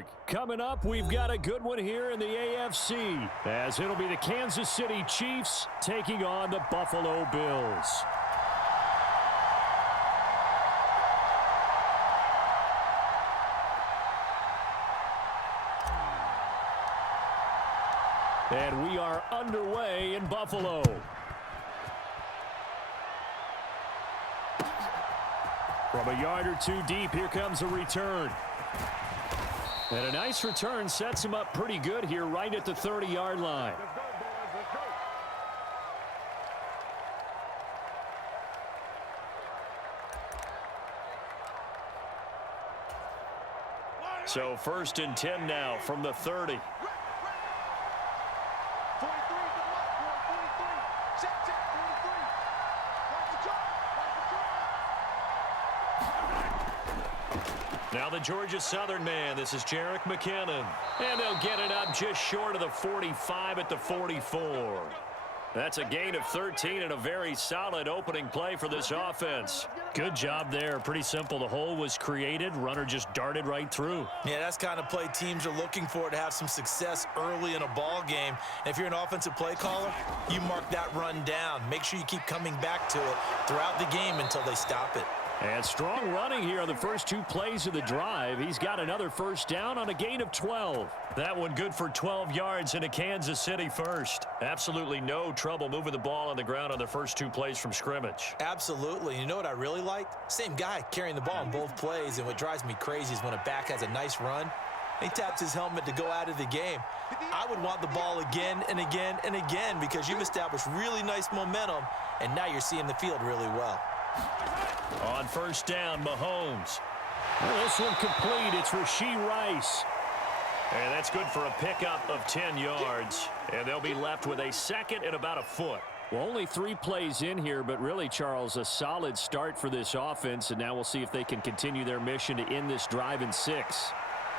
Pittsburgh. Coming up, we've got a good one here in the AFC, as it'll be the Kansas City Chiefs taking on the Buffalo Bills. And we are underway in Buffalo. From a yard or two deep, here comes a return. And a nice return sets him up pretty good here right at the 30-yard line. So 1st and 10 now from the 30. Now the Georgia Southern man, this is Jerick McKinnon. And they'll get it up just short of the 45 at the 44. That's a gain of 13 and a very solid opening play for this offense. Good job there. Pretty simple. The hole was created. Runner just darted right through. Yeah, that's kind of play teams are looking for to have some success early in a ball game. And if you're an offensive play caller, you mark that run down. Make sure you keep coming back to it throughout the game until they stop it. And strong running here on the first 2 plays of the drive. He's got another first down on a gain of 12. That one good for 12 yards into Kansas City first. Absolutely no trouble moving the ball on the ground on the first 2 plays from scrimmage. Absolutely. You know what I really like? Same guy carrying the ball on both plays, and what drives me crazy is when a back has a nice run, he taps his helmet to go out of the game. I would want the ball again and again and again because you've established really nice momentum, and now you're seeing the field really well. On first down, Mahomes. Well, this one complete. It's Rashee Rice. And that's good for a pickup of 10 yards. And they'll be left with a 2nd and about a foot. Well, only 3 plays in here, but really, Charles, a solid start for this offense. And now we'll see if they can continue their mission to end this drive in 6.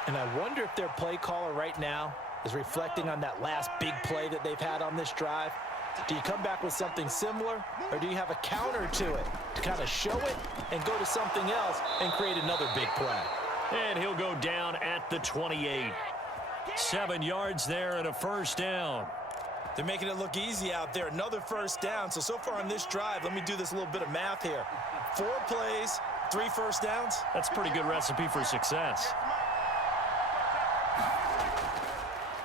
And I wonder if their play caller right now is reflecting on that last big play that they've had on this drive. Do you come back with something similar, or do you have a counter to it to kind of show it and go to something else and create another big play? And he'll go down at the 28. 7 yards there and a first down. They're making it look easy out there. Another first down. So far on this drive, let me do this little bit of math here. 4 plays, 3 first downs. That's a pretty good recipe for success.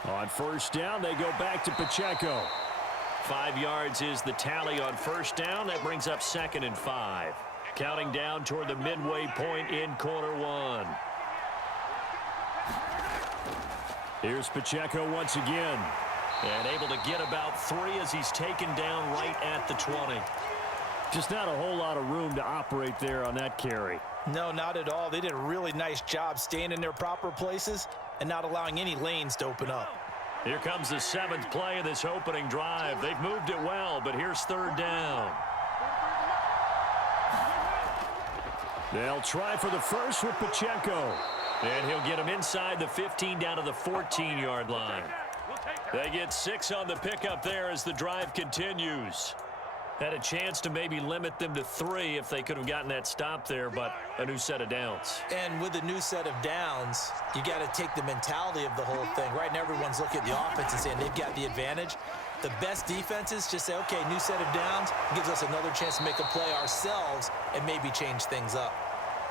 On first down, they go back to Pacheco. 5 yards is the tally on first down. That brings up 2nd and 5. Counting down toward the midway point in quarter 1. Here's Pacheco once again. And able to get about 3 as he's taken down right at the 20. Just not a whole lot of room to operate there on that carry. No, not at all. They did a really nice job staying in their proper places and not allowing any lanes to open up. Here comes the 7th play of this opening drive. They've moved it well, but here's 3rd down. They'll try for the first with Pacheco. And he'll get him inside the 15 down to the 14-yard line. They get 6 on the pickup there as the drive continues. Had a chance to maybe limit them to 3 if they could have gotten that stop there, but a new set of downs. And with a new set of downs, you got to take the mentality of the whole thing. Right now, everyone's looking at the offense and saying they've got the advantage. The best defenses just say, okay, new set of downs gives us another chance to make a play ourselves and maybe change things up.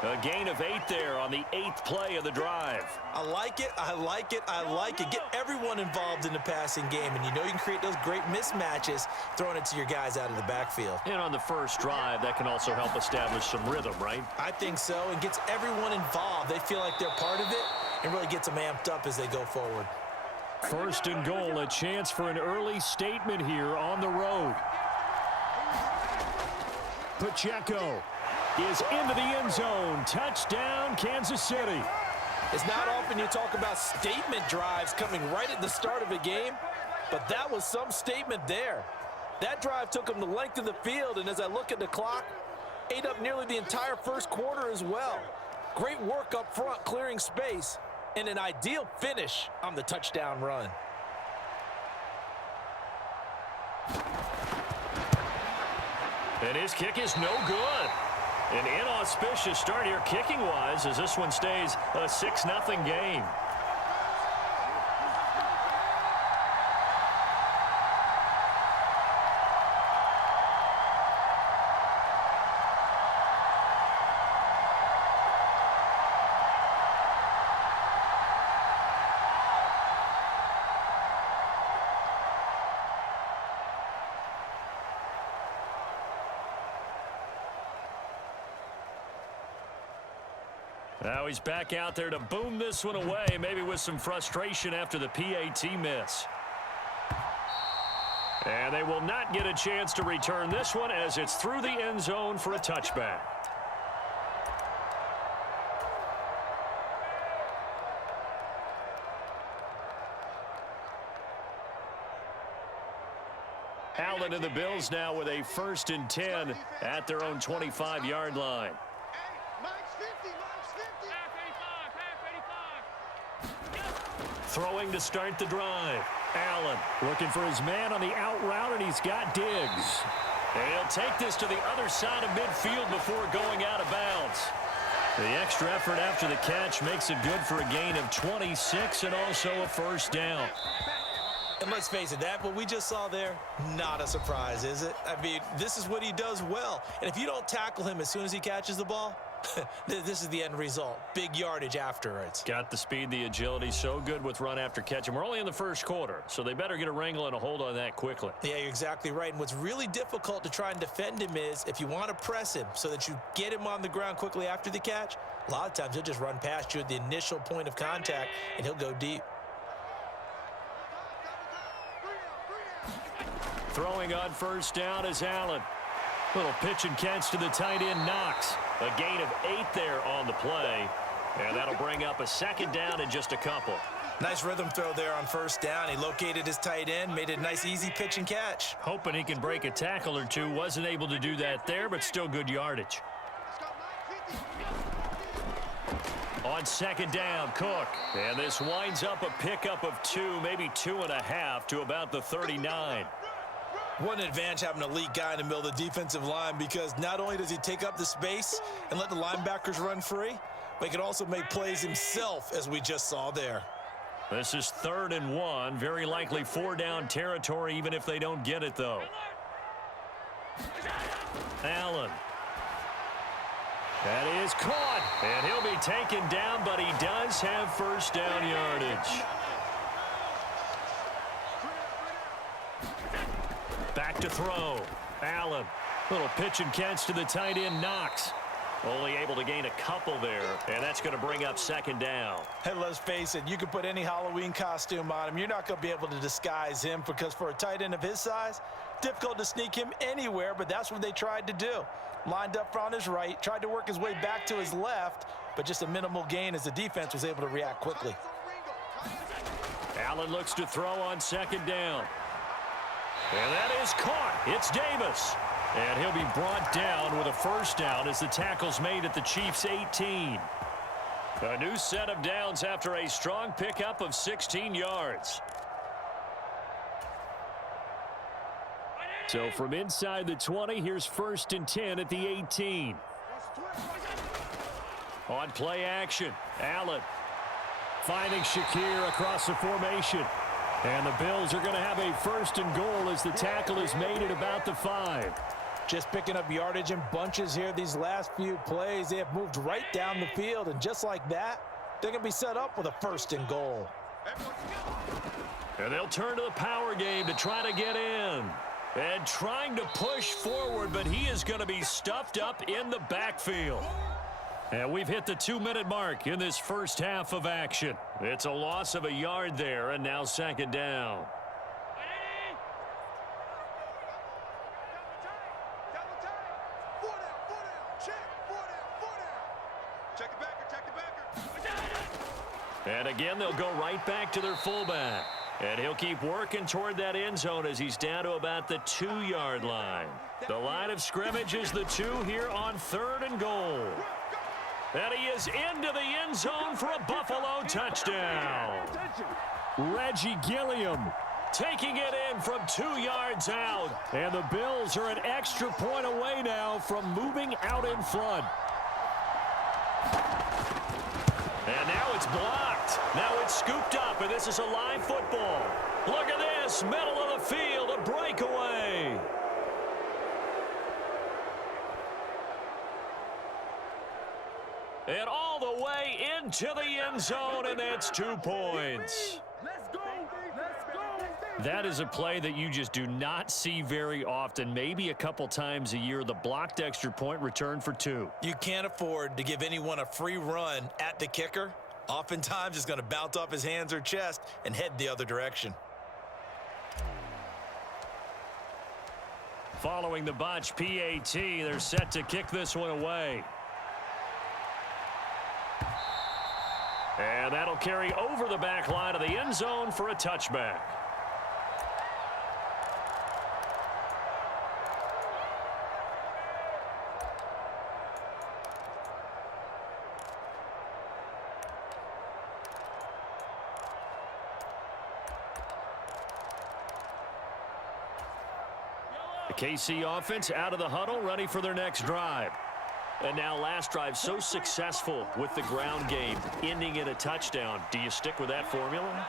A gain of 8 there on the 8th play of the drive. I like it, I like it, I like it. Get everyone involved in the passing game, and you know you can create those great mismatches throwing it to your guys out of the backfield. And on the first drive, that can also help establish some rhythm, right? I think so, and gets everyone involved. They feel like they're part of it and really gets them amped up as they go forward. 1st and goal, a chance for an early statement here on the road. Pacheco is into the end zone. Touchdown, Kansas City. It's not often you talk about statement drives coming right at the start of a game, but that was some statement there. That drive took them the length of the field, and as I look at the clock, ate up nearly the entire first quarter as well. Great work up front, clearing space, and an ideal finish on the touchdown run. And his kick is no good. An inauspicious start here kicking-wise as this one stays a 6-0 game. Now he's back out there to boom this one away, maybe with some frustration after the PAT miss. And they will not get a chance to return this one as it's through the end zone for a touchback. Allen and the Bills now with a 1st and 10 at their own 25-yard line. Throwing to start the drive. Allen looking for his man on the out route, and he's got Diggs. And he'll take this to the other side of midfield before going out of bounds. The extra effort after the catch makes it good for a gain of 26 and also a 1st down. And let's face it, that what we just saw there, not a surprise, is it? I mean, this is what he does well. And if you don't tackle him as soon as he catches the ball, this is the end result. Big yardage afterwards. Got the speed, the agility, so good with run after catch. And we're only in the 1st quarter, so they better get a wrangle and a hold on that quickly. Yeah, you're exactly right. And what's really difficult to try and defend him is if you want to press him so that you get him on the ground quickly after the catch, a lot of times he'll just run past you at the initial point of contact, and he'll go deep. Throwing on 1st down is Allen. Little pitch and catch to the tight end, Knox. A gain of 8 there on the play. And that'll bring up a 2nd down and just a couple. Nice rhythm throw there on 1st down. He located his tight end, made it a nice, easy pitch and catch. Hoping he can break a tackle or two. Wasn't able to do that there, but still good yardage. On 2nd down, Cook. And this winds up a pickup of 2, maybe 2.5 to about the 39. What an advantage having an elite guy in the middle of the defensive line, because not only does he take up the space and let the linebackers run free, but he can also make plays himself, as we just saw there. This is 3rd and 1. Very likely 4-down territory, even if they don't get it, though. Allen. That is caught. And he'll be taken down, but he does have 1st down yardage. Back to throw. Allen. Little pitch and catch to the tight end, Knox. Only able to gain a couple there, and that's going to bring up 2nd down. Hey, let's face it, you can put any Halloween costume on him. You're not going to be able to disguise him, because for a tight end of his size, difficult to sneak him anywhere, but that's what they tried to do. Lined up on his right, tried to work his way back to his left, but just a minimal gain as the defense was able to react quickly. Allen looks to throw on 2nd down. And that is caught. It's Davis. And he'll be brought down with a 1st down as the tackle's made at the Chiefs' 18. A new set of downs after a strong pickup of 16 yards. So from inside the 20, here's 1st and 10 at the 18. On play action, Allen finding Shakir across the formation. And the Bills are going to have a 1st and goal as the tackle is made at about the 5. Just picking up yardage in bunches here these last few plays. They have moved right down the field, and just like that, they're going to be set up with a 1st and goal. And they'll turn to the power game to try to get in. And trying to push forward, but he is going to be stuffed up in the backfield. And we've hit the 2-minute mark in this 1st half of action. It's a loss of a yard there, and now 2nd down. And again, they'll go right back to their fullback. And he'll keep working toward that end zone as he's down to about the 2-yard line. The line of scrimmage is the 2 here on 3rd and goal. And he is into the end zone for a Buffalo touchdown. Reggie Gilliam taking it in from 2 yards out. And the Bills are an extra point away now from moving out in front. And now it's blocked. Now it's scooped up, and this is a live football. Look at this, middle of the field, a breakaway. And all the way into the end zone, and that's 2 points. Let's go. Let's go. That is a play that you just do not see very often. Maybe a couple times a year. The blocked extra point return for 2. You can't afford to give anyone a free run at the kicker. Oftentimes, it's going to bounce off his hands or chest and head the other direction. Following the botch PAT, they're set to kick this one away. And that'll carry over the back line of the end zone for a touchback. The KC offense out of the huddle, ready for their next drive. And now last drive so successful with the ground game, ending in a touchdown. Do you stick with that formula?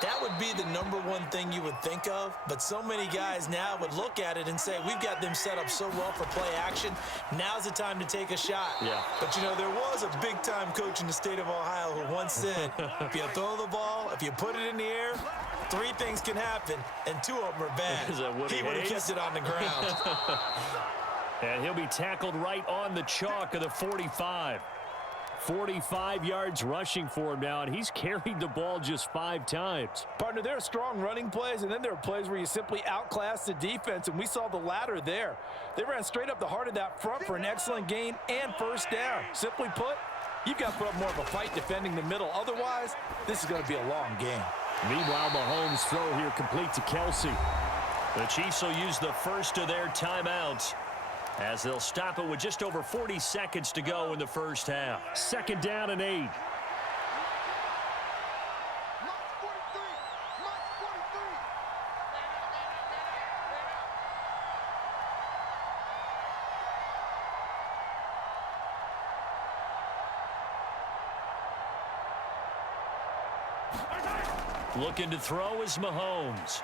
That would be the #1 thing you would think of, but so many guys now would look at it and say, we've got them set up so well for play action. Now's the time to take a shot. Yeah. But, you know, there was a big-time coach in the state of Ohio who once said, if you throw the ball, if you put it in the air, 3 things can happen, and 2 of them are bad. He would have kept it on the ground. And he'll be tackled right on the chalk of the 45. 45 yards rushing for him now, and he's carried the ball just 5 times. Partner, there are strong running plays, and then there are plays where you simply outclass the defense, and we saw the latter there. They ran straight up the heart of that front for an excellent gain and first down. Simply put, you've got to put up more of a fight defending the middle. Otherwise, this is going to be a long game. Meanwhile, Mahomes' throw here complete to Kelsey. The Chiefs will use the first of their timeouts, as they'll stop it with just over 40 seconds to go in the first half. 2nd down and 8. Looking to throw is Mahomes.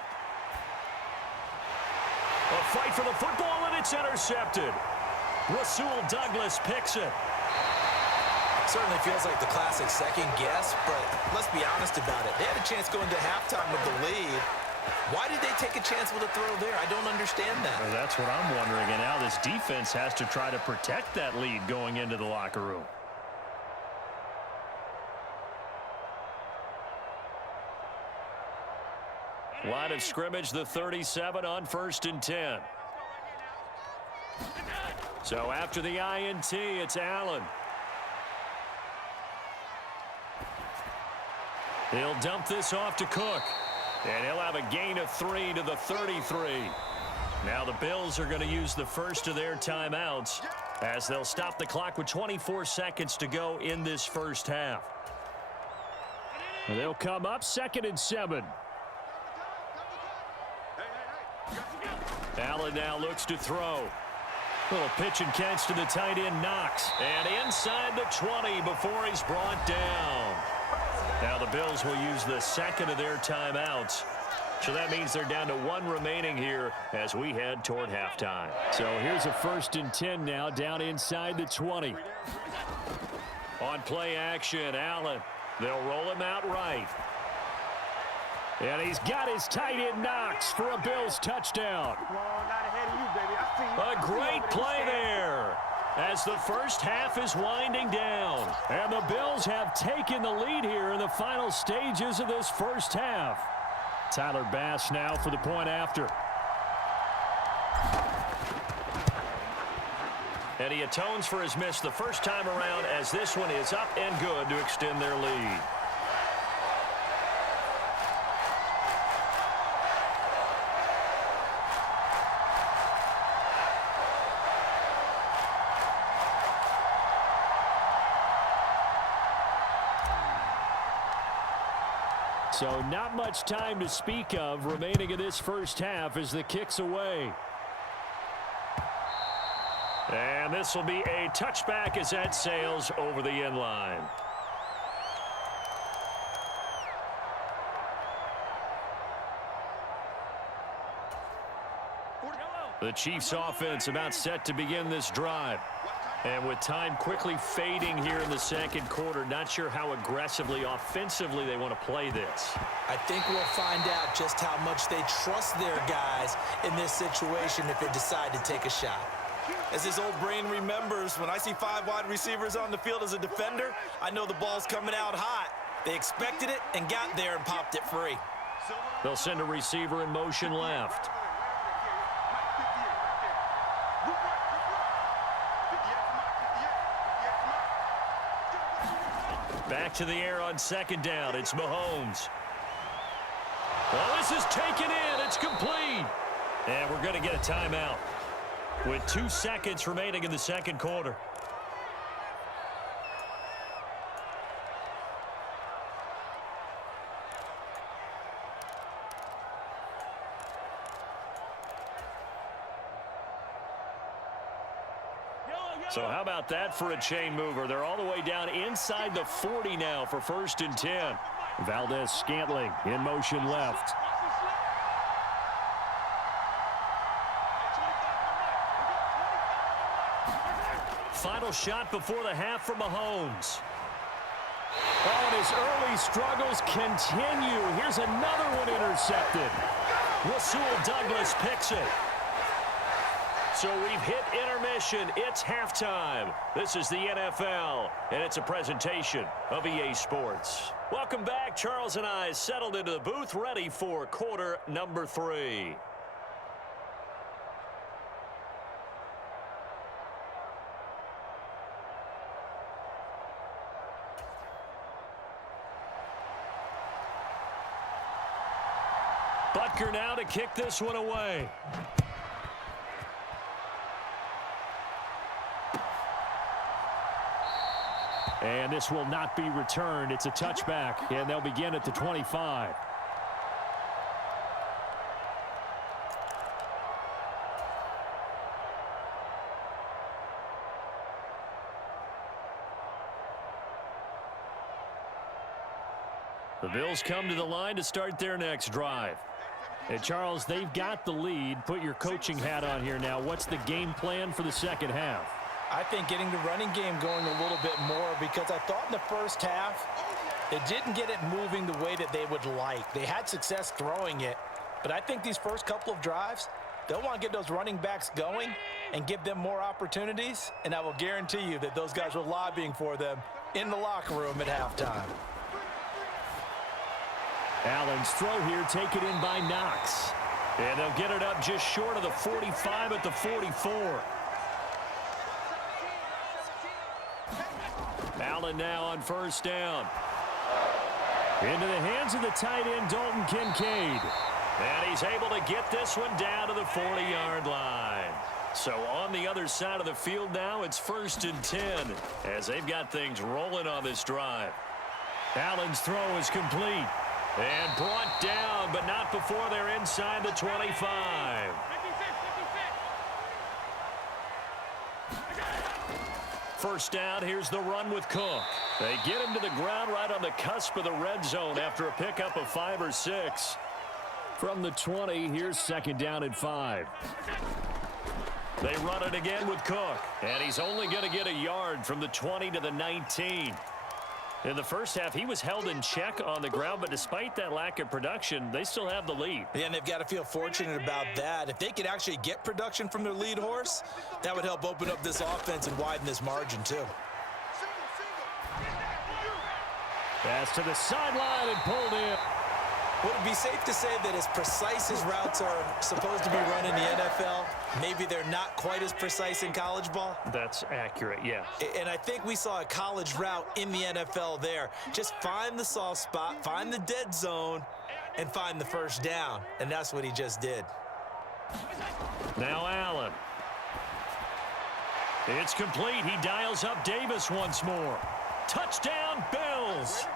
A fight for the football, and it's intercepted. Rasul Douglas picks it. Certainly feels like the classic second guess, but let's be honest about it. They had a chance going to halftime with the lead. Why did they take a chance with a throw there? I don't understand that. Well, that's what I'm wondering, and now this defense has to try to protect that lead going into the locker room. Line of scrimmage, the 37 on 1st and 10. So after the INT, it's Allen. He'll dump this off to Cook. And he'll have a gain of 3 to the 33. Now the Bills are going to use the first of their timeouts, as they'll stop the clock with 24 seconds to go in this first half. And they'll come up 2nd and 7. Allen now looks to throw. Little pitch and catch to the tight end, Knox. And inside the 20 before he's brought down. Now the Bills will use the 2nd of their timeouts. So that means they're down to 1 remaining here as we head toward halftime. So here's a 1st and 10 now, down inside the 20. On play action, Allen. They'll roll him out right. And he's got his tight end Knox for a Bills touchdown. A great play there as the first half is winding down. And the Bills have taken the lead here in the final stages of this first half. Tyler Bass now for the point after. And he atones for his miss the first time around, as this one is up and good to extend their lead. So not much time to speak of remaining in this first half as the kick's away. And this will be a touchback as that sails over the end line. The Chiefs offense about set to begin this drive. And with time quickly fading here in the second quarter, not sure how aggressively, offensively they want to play this. I think we'll find out just how much they trust their guys in this situation if they decide to take a shot. As his old brain remembers, when I see 5 wide receivers on the field as a defender, I know the ball's coming out hot. They expected it and got there and popped it free. They'll send a receiver in motion left. Back to the air on second down. It's Mahomes. Well, this is taken in. It's complete. And we're going to get a timeout with 2 seconds remaining in the second quarter. So how about that for a chain mover? They're all the way down inside the 40 now for 1st and 10. Valdez-Scantling in motion left. Final shot before the half for Mahomes. Oh, and his early struggles continue. Here's another one intercepted. Rasul Douglas picks it. So we've hit intermission. It's halftime. This is the NFL, and it's a presentation of EA Sports. Welcome back. Charles and I settled into the booth, ready for quarter number 3. Butker now to kick this one away. And this will not be returned. It's a touchback, and they'll begin at the 25. The Bills come to the line to start their next drive. And Charles, they've got the lead. Put your coaching hat on here now. What's the game plan for the second half? I think getting the running game going a little bit more, because I thought in the first half they didn't get it moving the way that they would like. They had success throwing it, but I think these first couple of drives, they'll want to get those running backs going and give them more opportunities, and I will guarantee you that those guys were lobbying for them in the locker room at halftime. Allen's throw here taken in by Knox. And they'll get it up just short of the 45 at the 44. Allen now on first down. Into the hands of the tight end, Dalton Kincaid. And he's able to get this one down to the 40-yard line. So on the other side of the field now, it's 1st and 10 as they've got things rolling on this drive. Allen's throw is complete and brought down, but not before they're inside the 25. First down, here's the run with Cook. They get him to the ground right on the cusp of the red zone after a pickup of 5 or 6. From the 20, here's 2nd down and 5. They run it again with Cook, and he's only going to get a yard from the 20 to the 19. In the first half, he was held in check on the ground, but despite that lack of production, they still have the lead. Yeah, and they've got to feel fortunate about that. If they could actually get production from their lead horse, that would help open up this offense and widen this margin, too. Pass to the sideline and pulled in. Would it be safe to say that as precise as routes are supposed to be run in the NFL, maybe they're not quite as precise in college ball? That's accurate, yeah. And I think we saw a college route in the NFL there. Just find the soft spot, find the dead zone, and find the first down. And that's what he just did. Now Allen. It's complete. He dials up Davis once more. Touchdown, Bills.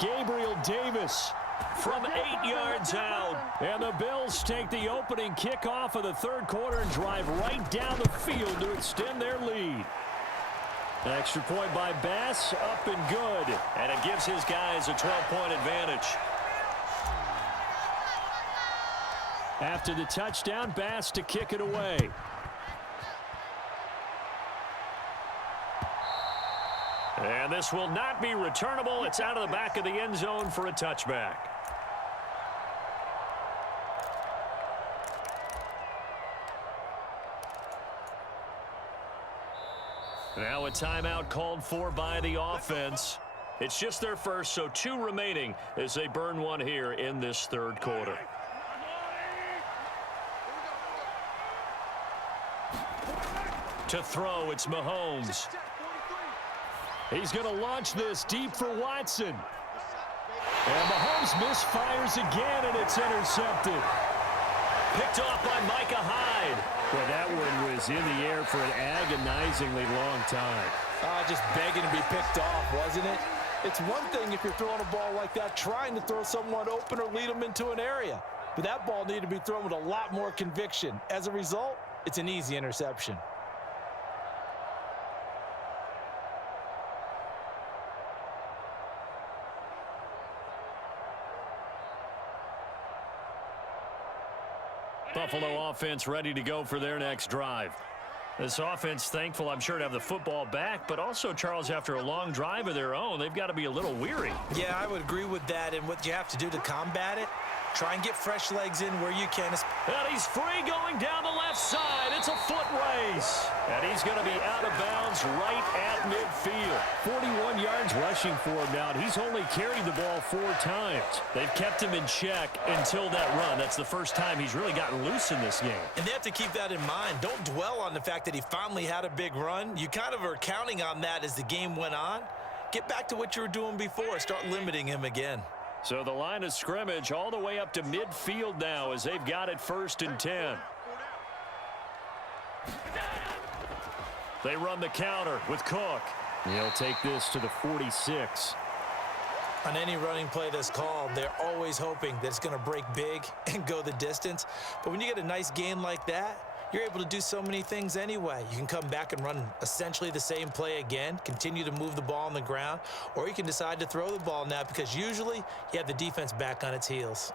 Gabriel Davis from 8 yards out. And the Bills take the opening kickoff of the third quarter and drive right down the field to extend their lead. Extra point by Bass, up and good. And it gives his guys a 12-point advantage. After the touchdown, Bass to kick it away. And this will not be returnable. It's out of the back of the end zone for a touchback. Now a timeout called for by the offense. It's just their first, so 2 remaining as they burn one here in this third quarter. To throw, it's Mahomes. He's going to launch this deep for Watson. And Mahomes misfires again, and it's intercepted. Picked off by Micah Hyde. Well, that one was in the air for an agonizingly long time. Just begging to be picked off, wasn't it? It's one thing if you're throwing a ball like that, trying to throw someone open or lead them into an area. But that ball needed to be thrown with a lot more conviction. As a result, it's an easy interception. Buffalo offense ready to go for their next drive. This offense thankful, I'm sure, to have the football back, but also, Charles, after a long drive of their own, they've got to be a little weary. Yeah, I would agree with that, and what you have to do to combat it, try and get fresh legs in where you can. And he's free going down the left side. It's a foot race. And he's going to be out of bounds right at midfield. 41 yards rushing for him now, and he's only carried the ball 4 times. They've kept him in check until that run. That's the first time he's really gotten loose in this game. And they have to keep that in mind. Don't dwell on the fact that he finally had a big run. You kind of are counting on that as the game went on. Get back to what you were doing before. Start limiting him again. So the line of scrimmage all the way up to midfield now as they've got it 1st and 10. They run the counter with Cook. He'll take this to the 46. On any running play that's called, they're always hoping that it's going to break big and go the distance. But when you get a nice gain like that, you're able to do so many things anyway. You can come back and run essentially the same play again, continue to move the ball on the ground, or you can decide to throw the ball now because usually you have the defense back on its heels.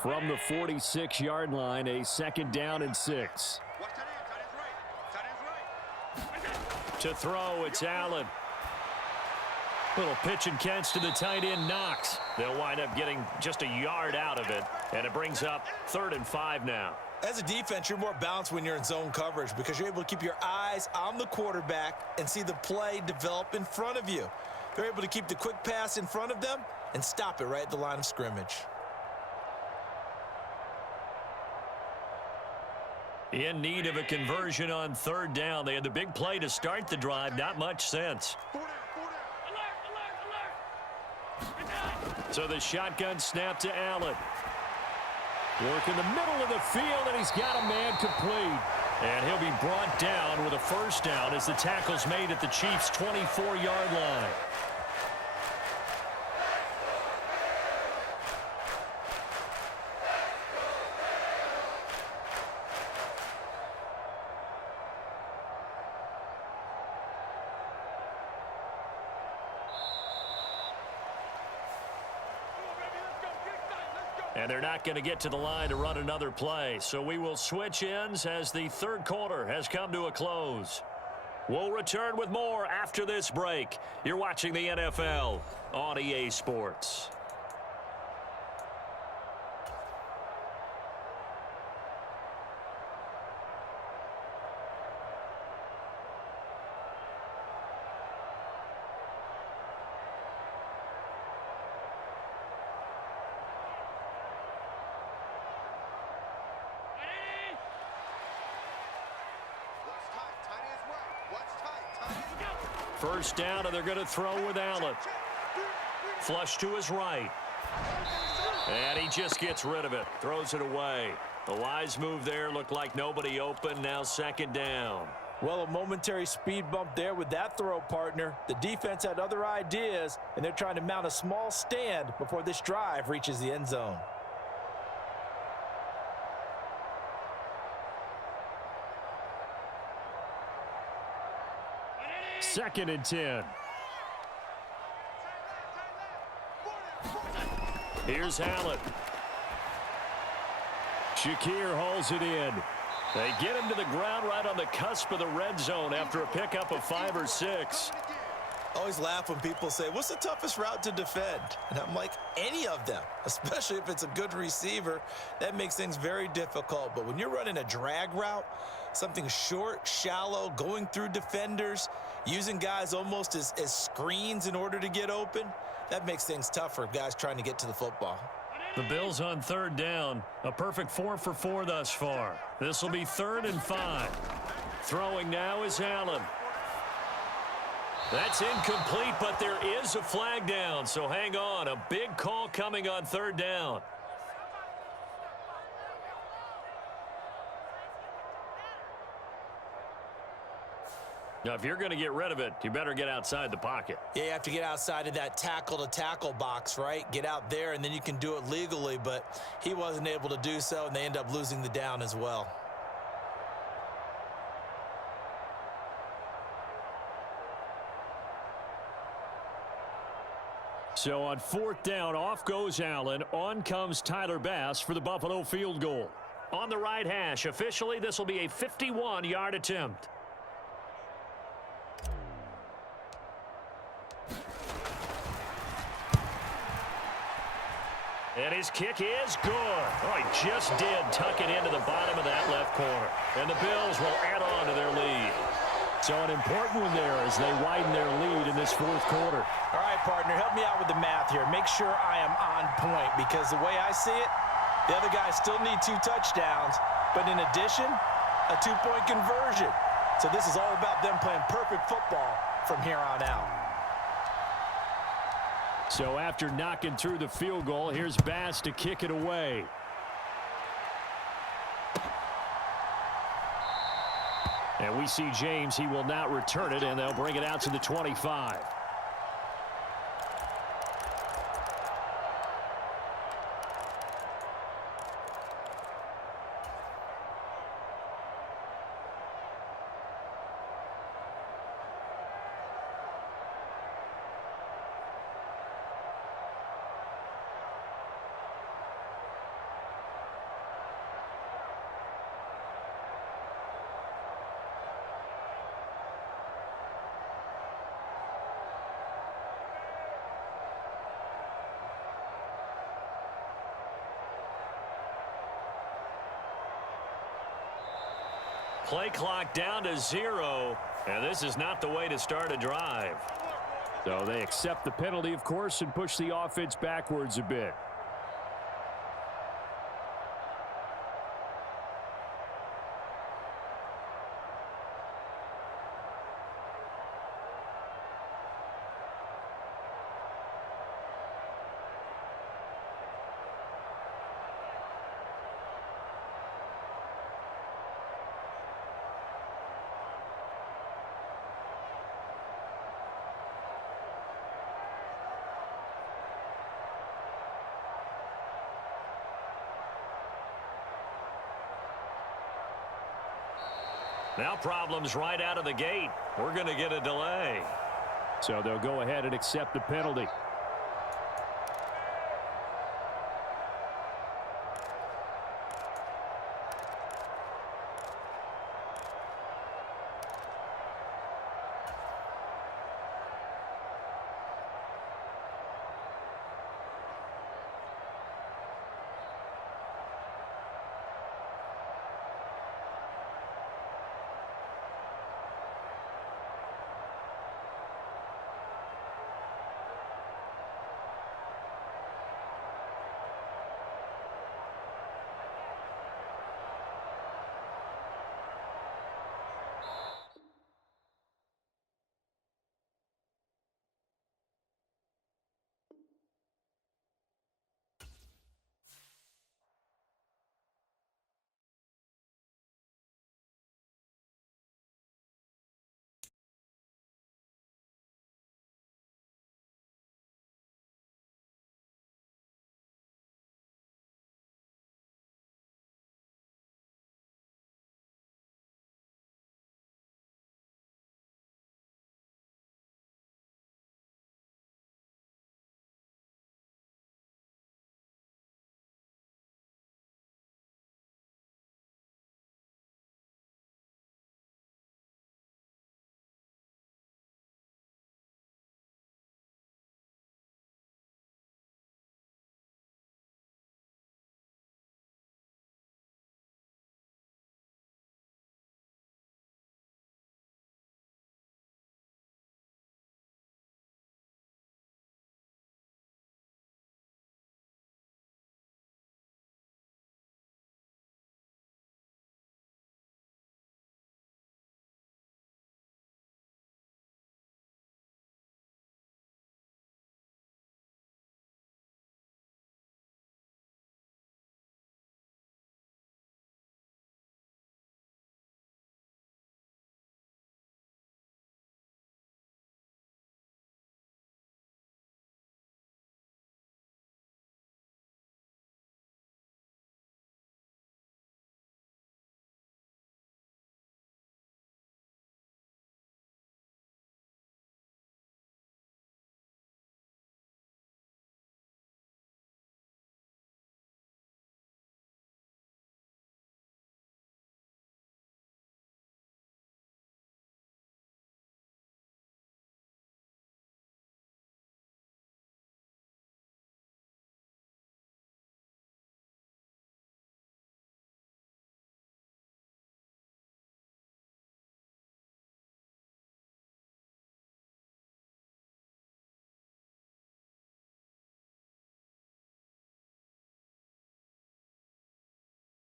From the 46-yard line, a 2nd down and 6. To throw, it's Allen. Little pitch and catch to the tight end, Knox. They'll wind up getting just a yard out of it, and it brings up 3rd and 5 now. As a defense, you're more balanced when you're in zone coverage because you're able to keep your eyes on the quarterback and see the play develop in front of you. They're able to keep the quick pass in front of them and stop it right at the line of scrimmage. In need of a conversion on 3rd down. They had the big play to start the drive. Not much sense. So the shotgun snap to Allen. Work in the middle of the field, and he's got a man complete. And he'll be brought down with a 1st down as the tackle's made at the Chiefs' 24-yard line. And they're not going to get to the line to run another play. So we will switch ends as the 3rd quarter has come to a close. We'll return with more after this break. You're watching the NFL on EA Sports. First down, and they're going to throw with Allen. Flush to his right. And he just gets rid of it. Throws it away. The wise move there. Looked like nobody open. Now 2nd down. Well, a momentary speed bump there with that throw, partner. The defense had other ideas, and they're trying to mount a small stand before this drive reaches the end zone. 2nd and 10. Here's Allen. Shakir hauls it in. They get him to the ground right on the cusp of the red zone after a pickup of 5 or 6. I always laugh when people say, what's the toughest route to defend? And I'm like, any of them, especially if it's a good receiver. That makes things very difficult. But when you're running a drag route, something short, shallow, going through defenders, using guys almost as screens in order to get open, that makes things tough for guys trying to get to the football. The Bills on 3rd down. A perfect 4 for 4 thus far. This will be 3rd and 5. Throwing now is Allen. That's incomplete, but there is a flag down, so hang on. A big call coming on 3rd down. Now, if you're going to get rid of it, you better get outside the pocket. Yeah, you have to get outside of that tackle-to-tackle box, right? Get out there, and then you can do it legally, but he wasn't able to do so, and they end up losing the down as well. So on 4th down, off goes Allen. On comes Tyler Bass for the Buffalo field goal. On the right hash, officially, this will be a 51-yard attempt. And his kick is good. Oh, he just did tuck it into the bottom of that left corner. And the Bills will add on to their lead. So an important one there as they widen their lead in this 4th quarter. All right, partner, help me out with the math here. Make sure I am on point because the way I see it, the other guys still need 2 touchdowns, but in addition, a 2-point conversion. So this is all about them playing perfect football from here on out. So after knocking through the field goal, here's Bass to kick it away. And we see James. He will not return it, and they'll bring it out to the 25. Play clock down to 0, and this is not the way to start a drive. So they accept the penalty, of course, and push the offense backwards a bit. Now problems right out of the gate. We're going to get a delay. So they'll go ahead and accept the penalty.